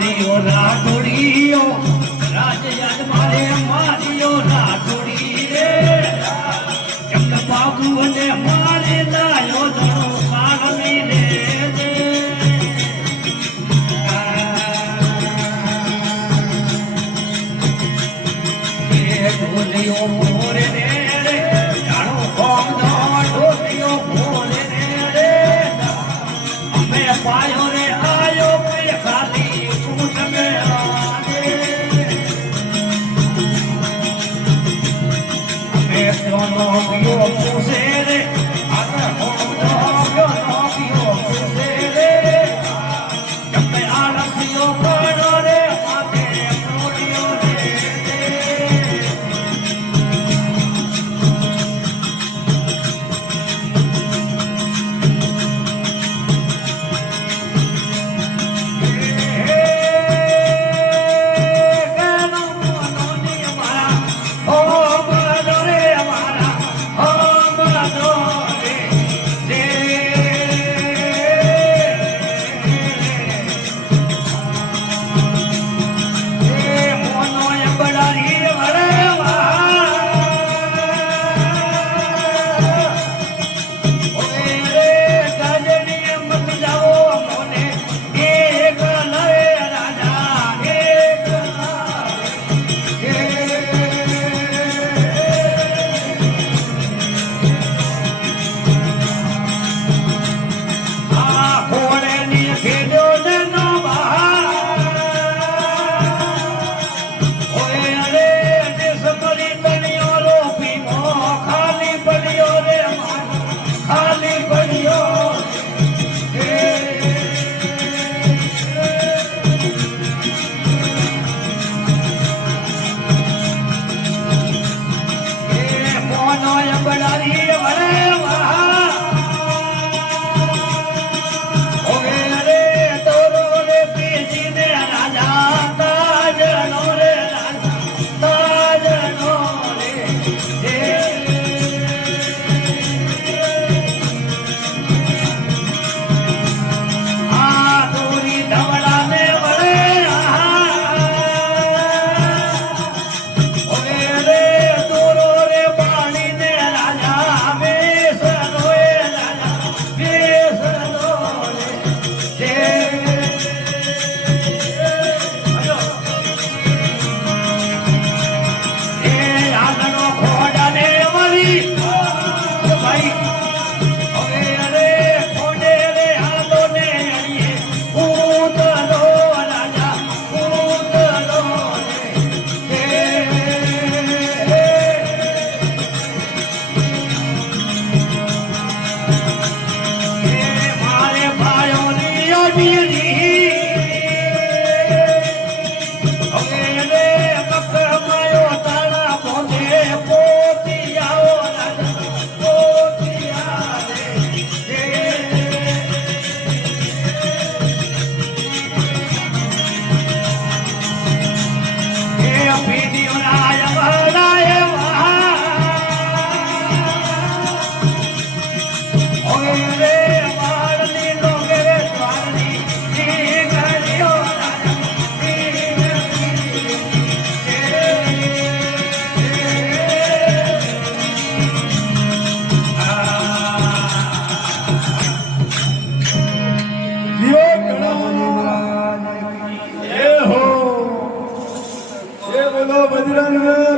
મારીઓ રાઠોડીઓ રાજયાદ મારે મારીઓ રાઠોડી રે એમને બાબુ અને મારે લાયો ધણો કાળમી રે ઢોલિયો ભોરે રે જાણો કોમ ઢોલિયો ભોરે રે અમે પાયો રે આયો પે ખાલી ફૂટ મે અમે સોનો ગયો પૂછે રે આગળ કોમ ગયો પૂછે રે અમે આળસીઓ પડો રે માથે ઢોલિયો રે બોલો બજરંગ